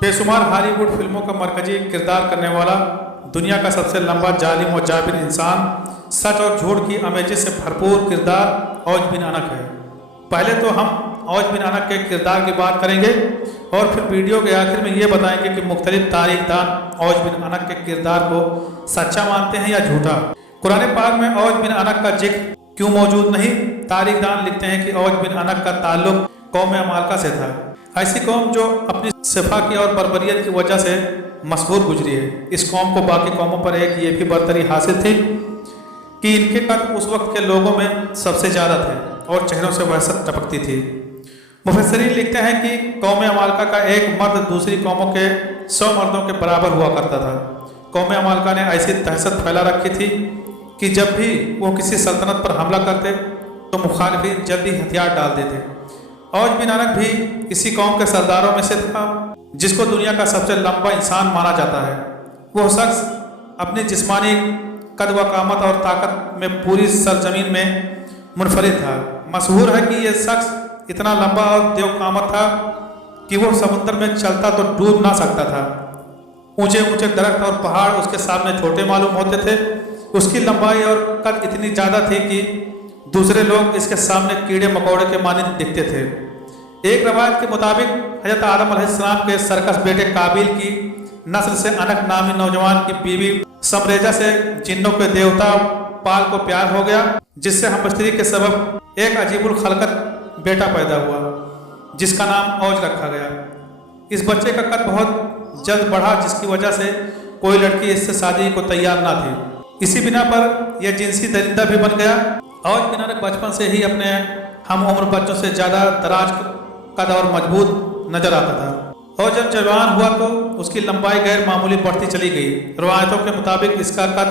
بے شمار ہالی ووڈ فلموں کا مرکزی کردار کرنے والا دنیا کا سب سے لمبا جالم و جابر انسان، سچ اور جھوٹ کی امیزش سے بھرپور کردار اوج بن انک ہے۔ پہلے تو ہم اوج بن انک کے کردار کی بات کریں گے اور پھر ویڈیو کے آخر میں یہ بتائیں گے کہ مختلف تاریخ دان اوج بن انک کے کردار کو سچا مانتے ہیں یا جھوٹا۔ قرآن پاک میں اوج بن انک کا ذکر کیوں موجود نہیں؟ تاریخ دان لکھتے ہیں کہ اوج بن انک کا تعلق قوم عمالقہ سے تھا، ایسی قوم جو اپنی سفاکی اور بربریت کی وجہ سے مشہور گزری ہے۔ اس قوم کو باقی قوموں پر ایک یہ بھی برتری حاصل تھی کہ ان کے قد اس وقت کے لوگوں میں سب سے زیادہ تھے اور چہروں سے وحشت ٹپکتی تھی۔ مفسرین لکھتے ہیں کہ قوم عمالقہ کا ایک مرد دوسری قوموں کے 100 مردوں کے برابر ہوا کرتا تھا۔ قوم عمالقہ نے ایسی دہشت پھیلا رکھی تھی کہ جب بھی وہ کسی سلطنت پر حملہ کرتے تو مخالفین جلدی ہتھیار ڈال دیتے۔ اوج بن انک بھی اسی قوم کے سرداروں میں سے تھا جس کو دنیا کا سب سے لمبا انسان مانا جاتا ہے۔ وہ شخص اپنی جسمانی قد و قامت اور طاقت میں پوری سرزمین میں منفرد تھا۔ مشہور ہے کہ یہ شخص اتنا لمبا اور دیو قامت تھا کہ وہ سمندر میں چلتا تو ڈوب نہ سکتا تھا۔ اونچے اونچے درخت اور پہاڑ اس کے سامنے چھوٹے معلوم ہوتے تھے۔ اس کی لمبائی اور قد اتنی زیادہ تھی کہ دوسرے لوگ اس کے سامنے کیڑے مکوڑے کے مانند دکھتے تھے۔ ایک روایت کے مطابق حضرت آدم علیہ السلام کے سرکش بیٹے قابیل کی نسل سے انک نامی نوجوان کی بیوی سمریجا سے جنوں کے دیوتا پال کو پیار ہو گیا، جس سے ہم بستری کے سبب ایک عجیب الخلقت بیٹا پیدا ہوا جس کا نام اوج رکھا گیا۔ اس بچے کا قد بہت جلد بڑھا جس کی وجہ سے کوئی لڑکی اس سے شادی کو تیار نہ تھی۔ اسی بنا پر یہ جنسی درندہ بھی بن گیا۔ اوج بن انک بچپن سے ہی اپنے ہم عمر بچوں سے زیادہ دراز قد اور مضبوط نظر آتا تھا اور جب جوان ہوا تو اس کی لمبائی غیر معمولی بڑھتی چلی گئی۔ روایتوں کے مطابق اس کا قد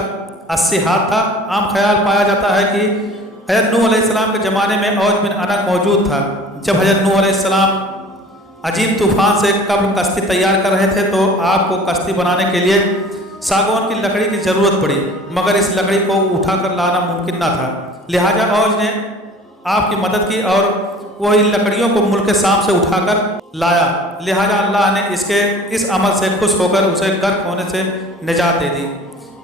80 ہاتھ تھا۔ عام خیال پایا جاتا ہے کہ حضرت نوح علیہ السلام کے زمانے میں اوج بن انک موجود تھا۔ جب حضرت نوح علیہ السلام عظیم طوفان سے قبل کشتی تیار کر رہے تھے تو آپ کو کشتی بنانے کے لیے ساگوان کی لکڑی کی ضرورت پڑی، مگر اس لکڑی کو اٹھا کر لانا ممکن نہ تھا، لہٰذا اوج نے آپ کی مدد کی اور وہ ان لکڑیوں کو ملک شام سے اٹھا کر لایا۔ لہٰذا اللہ نے اس عمل سے خوش ہو کر اسے غرق ہونے سے نجات دے دی،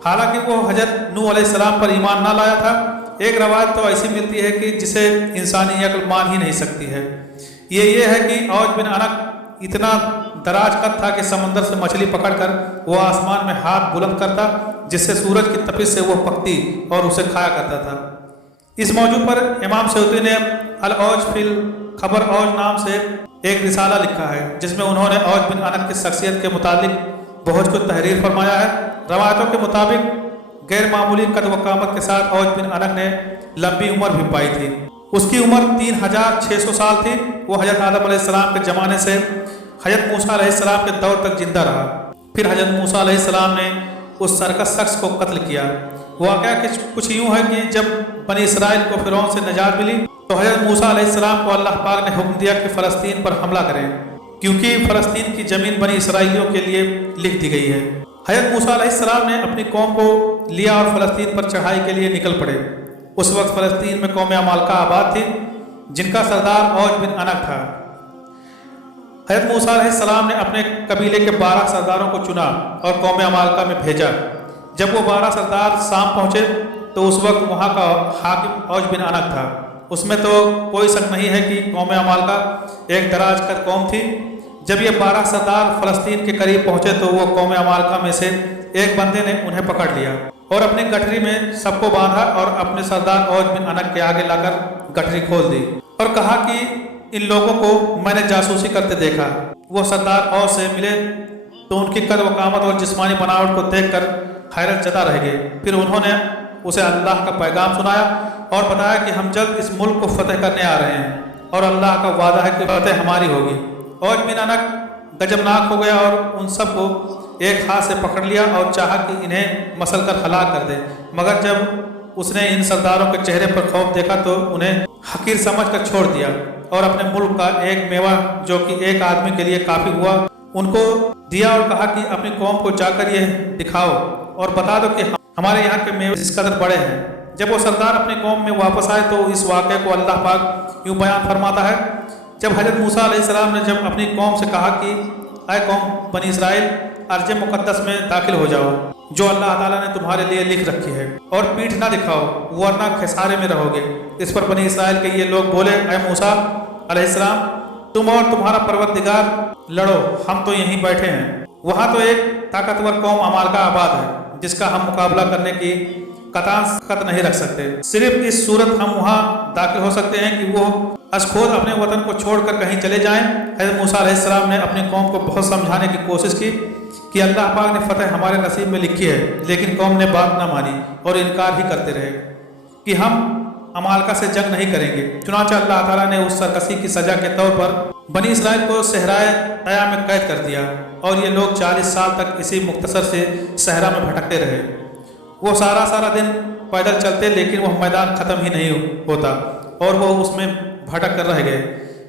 حالانکہ وہ حضرت نوح علیہ السلام پر ایمان نہ لایا تھا۔ ایک روایت تو ایسی ملتی ہے کہ جسے انسانی عقل مان ہی نہیں سکتی ہے۔ یہ ہے کہ اوج بن انک اتنا دراز قد تھا کہ سمندر سے مچھلی پکڑ کر وہ آسمان میں ہاتھ بلند کرتا جس سے سورج کی تپش سے وہ پکتی اور اسے کھایا کرتا تھا۔ اس موضوع پر امام سیوطی نے الاوج فی الخبر اوج نام سے ایک رسالہ لکھا ہے جس میں انہوں نے اوج بن انک کی شخصیت کے متعلق بہت کچھ تحریر فرمایا ہے۔ روایتوں کے مطابق غیر معمولی قد و قامت کے ساتھ اوج بن انک نے لمبی عمر بھی پائی تھی۔ اس کی عمر 3600 سال تھی۔ وہ حضرت آدم علیہ السلام کے زمانے سے حضرت موسیٰ علیہ السلام کے دور تک زندہ رہا۔ پھر حضرت موسیٰ علیہ السلام نے اس سرکش شخص کو قتل کیا۔ واقعہ کچھ یوں ہے کہ جب بنی اسرائیل کو فرعون سے نجات ملی تو حضرت موسیٰ علیہ السلام کو اللہ پاک نے حکم دیا کہ فلسطین پر حملہ کریں، کیونکہ فلسطین کی زمین بنی اسرائیلیوں کے لیے لکھ دی گئی ہے۔ حضرت موسیٰ علیہ السلام نے اپنی قوم کو لیا اور فلسطین پر چڑھائی کے لیے نکل پڑے۔ اس وقت فلسطین میں قوم عمالقہ آباد تھی جن کا سردار اوج بن انک تھا۔ حضرت موسیٰ علیہ السلام نے اپنے قبیلے کے 12 سرداروں کو چنا اور قوم عمالقہ میں بھیجا۔ جب وہ 12 سردار شام پہنچے تو اس وقت وہاں کا حاکم اوج بن انک تھا۔ اس میں تو کوئی شک نہیں ہے کہ قوم عمالقہ ایک دراز قد قوم تھی۔ جب یہ 12 سردار فلسطین کے قریب پہنچے تو وہ قوم عمالقہ میں سے ایک بندے نے انہیں پکڑ لیا اور اپنی گٹھری میں سب کو باندھا اور اپنے سردار اوج بن انک کے آگے لا کر گٹھری کھول دی اور کہا کہ ان لوگوں کو میں نے جاسوسی کرتے دیکھا۔ وہ سردار اوج سے ملے تو ان کی قد و قامت اور جسمانی بناوٹ کو دیکھ کر حیرت زدہ رہ گئے۔ پھر انہوں نے اسے اللہ کا پیغام سنایا اور بتایا کہ ہم جلد اس ملک کو فتح کرنے آ رہے ہیں اور اللہ کا وعدہ ہے کہ فتح ہماری ہوگی۔ اوج بن انک گجبناک ہو گیا اور ان سب کو ایک ہاتھ سے پکڑ لیا اور چاہا کہ انہیں مسل کر ہلاک کر دے، مگر جب اس نے ان سرداروں کے چہرے پر خوف دیکھا تو انہیں حقیر سمجھ کر چھوڑ دیا اور اپنے ملک کا ایک میوہ جو کہ ایک آدمی کے لیے کافی ہوا ان کو دیا اور کہا کہ اپنی قوم کو جا کر یہ دکھاؤ اور بتا دو کہ ہمارے یہاں کے میوے اس قدر بڑے ہیں۔ جب وہ سردار اپنی قوم میں واپس آئے تو اس واقعے کو اللہ پاک یوں بیان فرماتا ہے، جب حضرت موسیٰ علیہ السلام نے جب اپنی قوم سے کہا کہ اے قوم بنی اسرائیل ارض مقدس میں داخل ہو جاؤ جو اللہ تعالیٰ نے تمہارے لیے لکھ رکھی ہے، اور پیٹھ نہ دکھاؤ ورنہ خسارے میں رہو گے۔ اس پر بنی اسرائیل کے یہ لوگ بولے اے موسیٰ علیہ السلام تم اور تمہارا پروردگار لڑو، ہم تو یہیں بیٹھے ہیں۔ وہاں تو ایک طاقتور قوم عمالقہ آباد ہے جس کا ہم مقابلہ کرنے کی قطعاً طاقت نہیں رکھ سکتے۔ صرف اس صورت ہم وہاں داخل ہو سکتے ہیں کہ وہ از خود اپنے وطن کو چھوڑ کر کہیں چلے جائیں۔ حضرت موسیٰ علیہ السلام نے اپنی قوم کو بہت سمجھانے کی کوشش کی کہ اللہ پاک نے فتح ہمارے نصیب میں لکھی ہے، لیکن قوم نے بات نہ مانی اور انکار ہی کرتے رہے کہ ہم عمالقہ سے جنگ نہیں کریں گے۔ چنانچہ اللہ تعالیٰ نے اس سرکشی کی سزا کے طور پر بنی اسرائیل کو صحرائے طیٰ میں قید کر دیا، اور یہ لوگ 40 سال تک اسی مختصر سے صحرا میں بھٹکتے رہے۔ وہ سارا دن پیدل چلتے لیکن وہ میدان ختم ہی نہیں ہوتا اور وہ اس میں بھٹک کر رہ گئے۔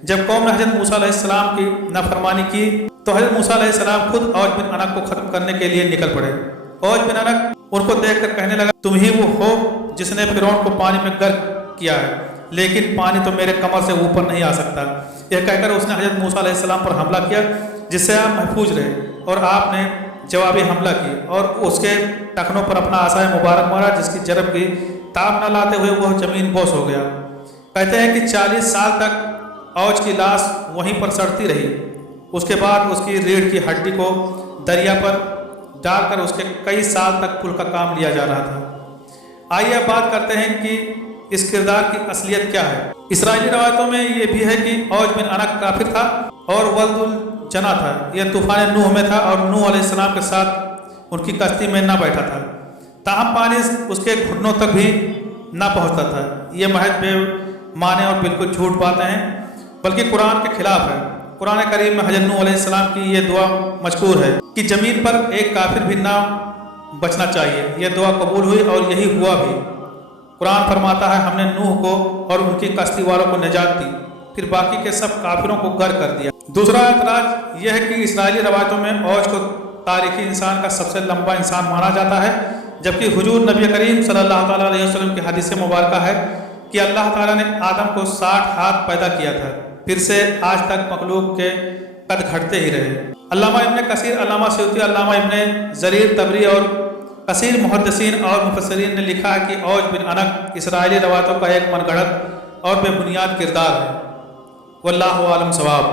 جب قوم نے حضرت موسیٰ علیہ السلام کی نافرمانی کی تو حضرت موسیٰ علیہ السلام خود اوج بن عنق کو ختم کرنے کے لیے نکل پڑے۔ اوج بن عنق ان کو دیکھ کر کہنے لگا تم ہی وہ ہو جس نے فرعون کو پانی میں غرق کیا ہے، لیکن پانی تو میرے کمر سے اوپر نہیں آ سکتا۔ یہ کہہ کر اس نے حضرت موسیٰ علیہ السلام پر حملہ کیا جس سے آپ محفوظ رہے، اور آپ نے جوابی حملہ کی اور اس کے ٹخنوں پر اپنا عصا مبارک مارا جس کی جرب کی تاب نہ لاتے ہوئے وہ زمین بوس ہو گیا۔ کہتے ہیں کہ 40 سال تک اوج کی لاش وہیں پر سڑتی رہی۔ اس کے بعد اس کی ریڑھ کی ہڈی کو دریا پر ڈال کر اس کے کئی سال تک پل کا کام لیا جا رہا تھا۔ آئیے اب بات کرتے ہیں کہ اس کردار کی اصلیت کیا ہے۔ اسرائیلی روایتوں میں یہ بھی ہے کہ اوج بن عنق کافر تھا اور ولد الجنا تھا۔ یہ طوفان نوح میں تھا اور نوح علیہ السلام کے ساتھ ان کی کشتی میں نہ بیٹھا تھا، تاہم پانی اس کے گھٹنوں تک بھی نہ پہنچتا تھا۔ یہ محض بے معنی اور بالکل جھوٹ باتیں ہیں، بلکہ قرآن کے خلاف ہے۔ قرآن کریم میں حضرت نوح علیہ السلام کی یہ دعا مذکور ہے کہ زمین پر ایک کافر بھی نہ بچنا چاہیے۔ یہ دعا قبول ہوئی اور یہی ہوا بھی۔ قرآن فرماتا ہے ہم نے نوح کو اور ان کی کشتی والوں کو نجات دی، پھر باقی کے سب کافروں کو غرق کر دیا۔ دوسرا اعتراض یہ ہے کہ اسرائیلی روایتوں میں اوج کو تاریخی انسان کا سب سے لمبا انسان مانا جاتا ہے، جبکہ حضور نبی کریم صلی اللہ تعالیٰ علیہ وسلم کی حدیث مبارکہ ہے کہ اللہ تعالیٰ نے آدم کو 60 ہاتھ پیدا کیا تھا، پھر سے آج تک مخلوق کے قد گھٹتے ہی رہے۔ علامہ ابن کثیر، علامہ سیوطی، علامہ ابن جریر طبری اور کثیر محدثین اور مفسرین نے لکھا ہے کہ اوج بن عنق اسرائیلی روایتوں کا ایک من گھڑت اور بے بنیاد کردار ہے۔ واللہ عالم ثواب۔